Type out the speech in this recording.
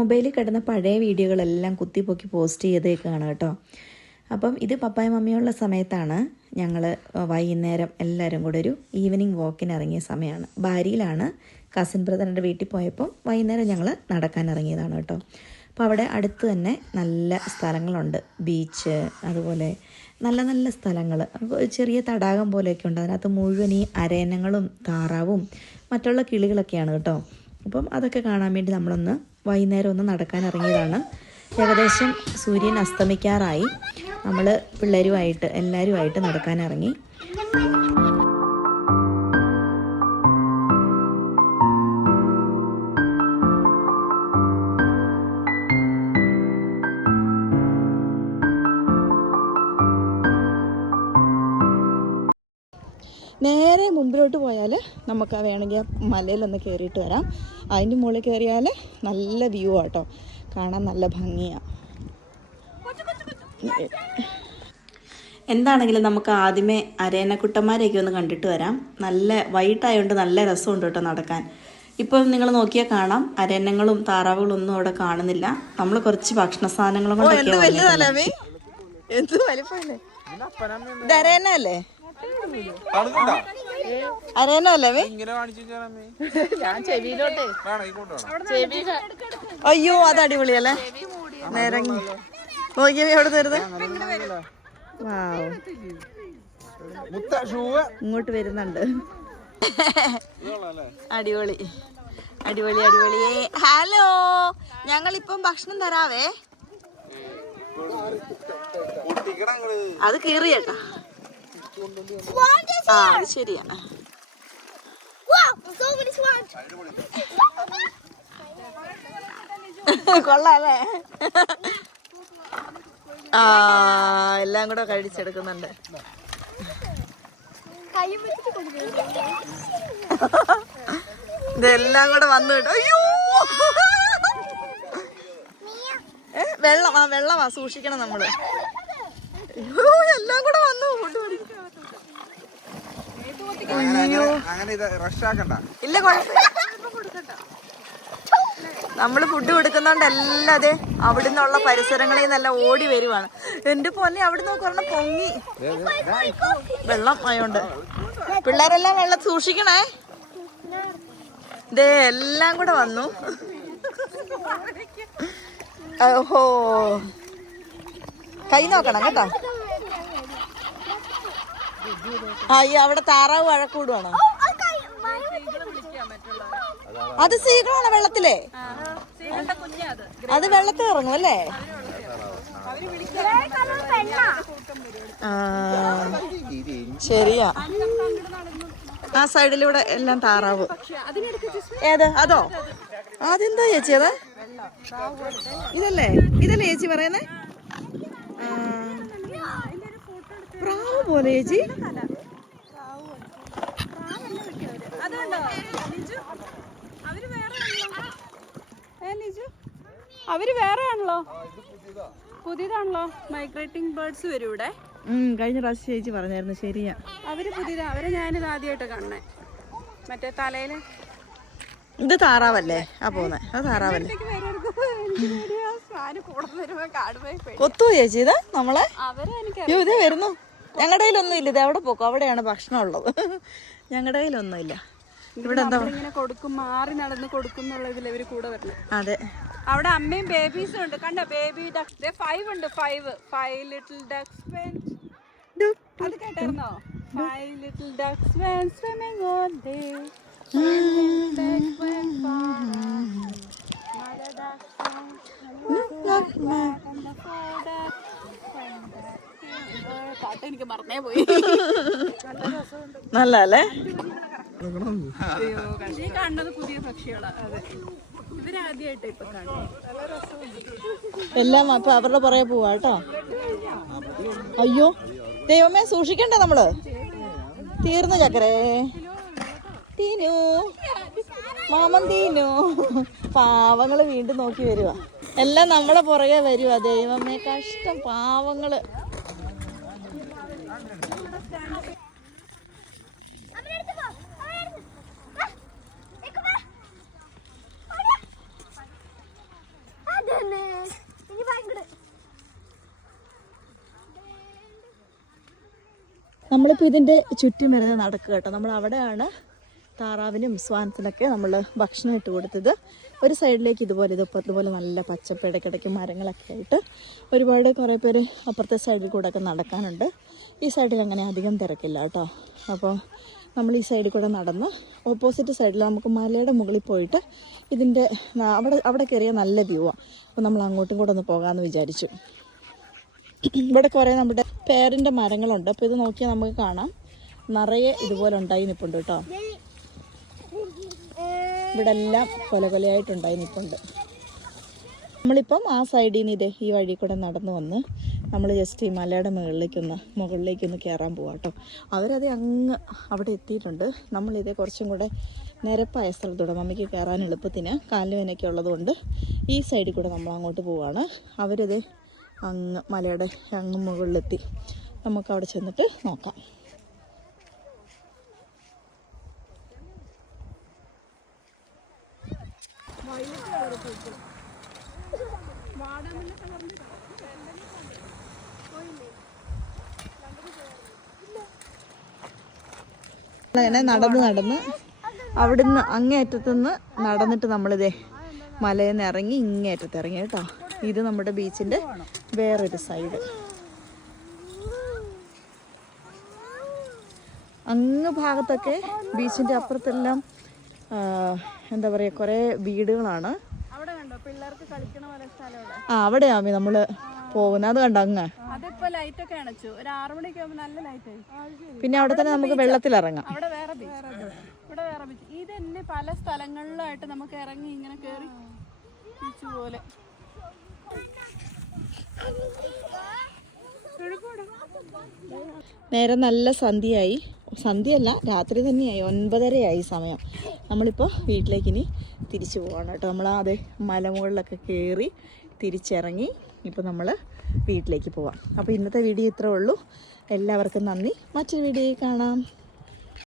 മൊബൈലിൽ കിടന്ന പഴയ വീഡിയോകളെല്ലാം കുത്തിപ്പൊക്കി പോസ്റ്റ് ചെയ്തേക്കാണ് കേട്ടോ. അപ്പം ഇത് പപ്പായ മമ്മിയുള്ള സമയത്താണ് ഞങ്ങൾ വൈകുന്നേരം എല്ലാവരും കൂടെ ഒരു ഈവനിങ് വാക്കിന് ഇറങ്ങിയ സമയമാണ് ഭാര്യയിലാണ് കസിൻ ബ്രദറിന്റെ വീട്ടിൽ പോയപ്പം വൈകുന്നേരം ഞങ്ങൾ നടക്കാൻ ഇറങ്ങിയതാണ് കേട്ടോ. അപ്പോൾ അവിടെ അടുത്ത് തന്നെ നല്ല സ്ഥലങ്ങളുണ്ട്. ബീച്ച് അതുപോലെ നല്ല നല്ല സ്ഥലങ്ങൾ ചെറിയ തടാകം പോലെയൊക്കെ ഉണ്ട്. അതിനകത്ത് മുഴുവൻ ഈ അരയനങ്ങളും താറാവും മറ്റുള്ള കിളികളൊക്കെയാണ് കേട്ടോ. അപ്പം അതൊക്കെ കാണാൻ വേണ്ടി നമ്മളൊന്ന് വൈകുന്നേരം ഒന്ന് നടക്കാൻ ഇറങ്ങിയതാണ്. ഏകദേശം സൂര്യൻ അസ്തമിക്കാറായി. നമ്മൾ പിള്ളേരുമായിട്ട് എല്ലാവരുമായിട്ട് നടക്കാൻ മുമ്പിലോട്ട് പോയാൽ നമുക്ക് വേണമെങ്കിൽ ആ മലയിലൊന്ന് കയറിയിട്ട് വരാം. അതിന്റെ മുകളിൽ കയറിയാൽ നല്ല വ്യൂ ആട്ടോ. കാണാൻ നല്ല ഭംഗിയാണ് എന്താണെങ്കിലും നമുക്ക് ആദ്യമേ അരേനക്കുട്ടന്മാരെയൊക്കെ ഒന്ന് കണ്ടിട്ട് വരാം. നല്ല വൈകിട്ടായതുകൊണ്ട് നല്ല രസമുണ്ട് കേട്ടോ നടക്കാൻ. ഇപ്പം നിങ്ങൾ നോക്കിയാൽ കാണാം. അരയന്നങ്ങളും താറാവുകളും ഒന്നും അവിടെ കാണുന്നില്ല. നമ്മൾ കുറച്ച് ഭക്ഷണ സാധനങ്ങളും കൊണ്ടൊക്കെ ഞാൻ ചെവിയിലോട്ടേ ചെവി അയ്യോ അത് അടിപൊളിയല്ലേ നേരം നോക്കിയവ എവിടെ തരുന്നത് ഇങ്ങോട്ട് വരുന്നുണ്ട് അടിപൊളി അടിപൊളി അടിപൊളി ഹലോ ഞങ്ങൾ ഞങ്ങളിപ്പം ഭക്ഷണം തരാവേ അത് കീറിയട്ടാ ആ അത് ശരിയാണ്. കൊള്ളാല്ലേ? ആ എല്ലാം കൂടെ കഴിച്ചെടുക്കുന്നുണ്ട്. ഇതെല്ലാം കൂടെ വന്നു കേട്ടോ. അയ്യോ! ഏ വെള്ളം ആ വെള്ളമാ സൂക്ഷിക്കണം നമ്മൾ. എല്ലാം കൂടെ വന്നു. അങ്ങനെ ഇത് ഇല്ല നമ്മൾ ഫുഡ് കൊടുക്കുന്നോണ്ട് എല്ലാം അതെ അവിടുന്നുള്ള പരിസരങ്ങളിൽ നിന്നെല്ലാം ഓടി വരുവാണ്. എന്റെ പൊന്നെ അവിടെ നിന്ന് പറഞ്ഞ പൊങ്ങി. വെള്ളം ആയോണ്ട്. പിള്ളേരെല്ലാം വെള്ളം സൂക്ഷിക്കണേ. ദേ എല്ലാം കൂടെ വന്നു. ഓഹോ. കൈ നോക്കണം കേട്ടോ. ആ ഈ അവിടെ താറാവ് വഴക്കൂടുവാണോ? അത് സീകളാണ് വെള്ളത്തിലെ. അത് വെള്ളത്തിൽ ഇറങ്ങും അല്ലേ? ആ, ശരിയാ. ആ സൈഡിലൂടെ എല്ലാം താറാവ്. ഏത്? അതോ? അതെന്താ ചേച്ചി അത്? ഇതല്ലേ? ഇതല്ലേ ചേച്ചി പറയുന്നേ. പ്രാവ് പോലെ ചേച്ചി. അവർ വേറെ ആണല്ലോ. പുതിയതാണല്ലോ. മൈഗ്രേറ്റിംഗ് ബേർഡ്സ് വരും ഇവിടെ കഴിഞ്ഞ പ്രാവശ്യം ചേച്ചി പറഞ്ഞായിരുന്നു ശരിയാ. അവർ പുതിയതാ അവരെ ഞാനിത് ആദ്യമായിട്ട് കാണണേ മറ്റേ തലയിൽ. ഇത് താറാവല്ലേ? ആ പോന്നെ. അത് താറാവല്ലേ? കൊത്തു ചേച്ചി ഇത് നമ്മളെ. അയ്യോ ഇതേ വരുന്നു. ഞങ്ങളുടെ കയ്യിലൊന്നും ഇല്ല ഇത് അവിടെ പോക്കും അവിടെയാണ് ഭക്ഷണം ഉള്ളത്. ഞങ്ങളുടെ കയ്യിലൊന്നും ഇല്ല. ഇവിടെ എന്താ? ഇങ്ങനെ കൊടുക്കും മാറി നടന്ന് കൊടുക്കും എന്നുള്ള ഇതിൽ ഇവർ കൂടെ വരണം. അതെ. അവിടെ അമ്മയും ബേബീസും ഉണ്ട്. കണ്ട ബേബി ഡക്സ് ഫൈവ് ഉണ്ട് ഫൈവ് ഫൈവ് ലിറ്റിൽ ഡക്സ് അത് കേട്ടായിരുന്നോ? Five little ducks swimming on day എനിക്ക് മറന്നേ പോയി നല്ല അല്ലേ ഈ കാണുന്നത് പുതിയ പക്ഷികളാ അതെ ഇവരാദ്യമായിട്ട് ഇപ്പൊ കാണുന്നത് എല്ലാം അപ്പൊ അവരുടെ പുറകെ പോവാ കേട്ടോ. അയ്യോ ദൈവമേ സൂക്ഷിക്കണ്ടേ നമ്മൾ. തീർന്നു ചക്കരേ. തീനു. മാമൻ തീനു. പാവങ്ങൾ വീണ്ടും നോക്കി വരുവാ. എല്ലാം നമ്മളെ പുറകെ വരുവ ദൈവമേ കഷ്ടം പാവങ്ങൾ. നമ്മളിപ്പോ ഇതിന്റെ ചുറ്റും വരുന്ന നടക്കുക കേട്ടോ. നമ്മൾ അവിടെയാണ് താറാവിനും സ്വാനത്തിനൊക്കെ നമ്മൾ ഭക്ഷണം ഇട്ട് കൊടുത്തത്. ഒരു സൈഡിലേക്ക് ഇതുപോലെ ഇത് ഇപ്പം ഇതുപോലെ നല്ല പച്ചപ്പ് ഇടയ്ക്കിടയ്ക്ക് മരങ്ങളൊക്കെ ആയിട്ട് ഒരുപാട് കുറേ പേര് അപ്പുറത്തെ സൈഡിൽ കൂടെ ഒക്കെ നടക്കാനുണ്ട്. ഈ സൈഡിൽ അങ്ങനെ അധികം തിരക്കില്ല കേട്ടോ. അപ്പോൾ നമ്മൾ ഈ സൈഡിൽ കൂടെ നടന്ന് ഓപ്പോസിറ്റ് സൈഡിൽ നമുക്ക് മലയുടെ മുകളിൽ പോയിട്ട് ഇതിന്റെ അവിടെ അവിടെ കയറിയ നല്ല വ്യൂ ആണ് അപ്പോൾ നമ്മൾ അങ്ങോട്ടും കൂടെ ഒന്ന് പോകാമെന്ന് വിചാരിച്ചു. ഇവിടെ കുറേ നമ്മുടെ പേരിന്റെ മരങ്ങളുണ്ട്. അപ്പോൾ ഇത് നോക്കിയാൽ നമുക്ക് കാണാം. നിറയെ ഇതുപോലെ ഉണ്ടായി നിൽപ്പുണ്ട് കേട്ടോ. ഇവിടെ എല്ലാം കൊല കൊലയായിട്ടുണ്ടായി നിൽപ്പുണ്ട് നമ്മളിപ്പം ആ സൈഡിൽ നിന്ന് ഇതേ ഈ വഴി കൂടെ നടന്നു വന്ന് നമ്മൾ ജസ്റ്റ് ഈ മലയുടെ മുകളിലേക്കൊന്ന് മുകളിലേക്കൊന്ന് കയറാൻ പോവാം കേട്ടോ അവരത് അങ്ങ് അവിടെ എത്തിയിട്ടുണ്ട്. നമ്മളിതേ കുറച്ചും കൂടെ നിരപ്പായ സ്ഥലത്തൂടെ മമ്മിക്ക് കയറാൻ എളുപ്പത്തിന് കാലുവേനൊക്കെ ഉള്ളതുകൊണ്ട് ഈ സൈഡിൽ കൂടെ നമ്മൾ അങ്ങോട്ട് പോവാണ്. അവരത് അങ്ങ് മലയുടെ അങ്ങ് മുകളിലെത്തി. നമുക്ക് അവിടെ ചെന്നിട്ട് നോക്കാം. നടന്ന് നടന്ന് അവിടുന്ന് അങ്ങേയറ്റത്തുനിന്ന് നടന്നിട്ട് നമ്മളിതേ മലയിൽ നിന്ന് ഇറങ്ങി ഇങ്ങേറ്റത്ത് ഇറങ്ങി കേട്ടോ. ഇത് നമ്മുടെ ബീച്ചിന്റെ വേറൊരു സൈഡ് അങ്ങ് ഭാഗത്തൊക്കെ ബീച്ചിന്റെ അപ്പുറത്തെല്ലാം എന്താ പറയുക കുറേ വീടുകളാണ്. അവിടെ ആ അവിടെയാമി നമ്മൾ പോകുന്നത് അത് കണ്ടോ അങ്ങ്? പിന്നെ അവിടെ തന്നെ നമുക്ക് അവിടെ വേറെ ഇവിടെ വേറെ ബീച്ച് ഇത് തന്നെ പല സ്ഥലങ്ങളിലായിട്ട് നമുക്ക് ഇറങ്ങി ഇങ്ങനെ കേറി ബീച്ച് പോലെ. നേരെ നല്ല സന്ധ്യയായി. സന്ധ്യയല്ല രാത്രി തന്നെയായി. ഒൻപതരയായി സമയം. നമ്മളിപ്പോൾ വീട്ടിലേക്ക് ഇനി തിരിച്ചു പോകണം കേട്ടോ. നമ്മൾ അത് മലമുകളിലൊക്കെ കയറി തിരിച്ചിറങ്ങി ഇപ്പോൾ നമ്മൾ വീട്ടിലേക്ക് പോവാം. അപ്പോൾ ഇന്നത്തെ വീഡിയോ ഇത്രേ ഉള്ളൂ. എല്ലാവർക്കും നന്ദി. മറ്റൊരു വീഡിയോയിൽ കാണാം.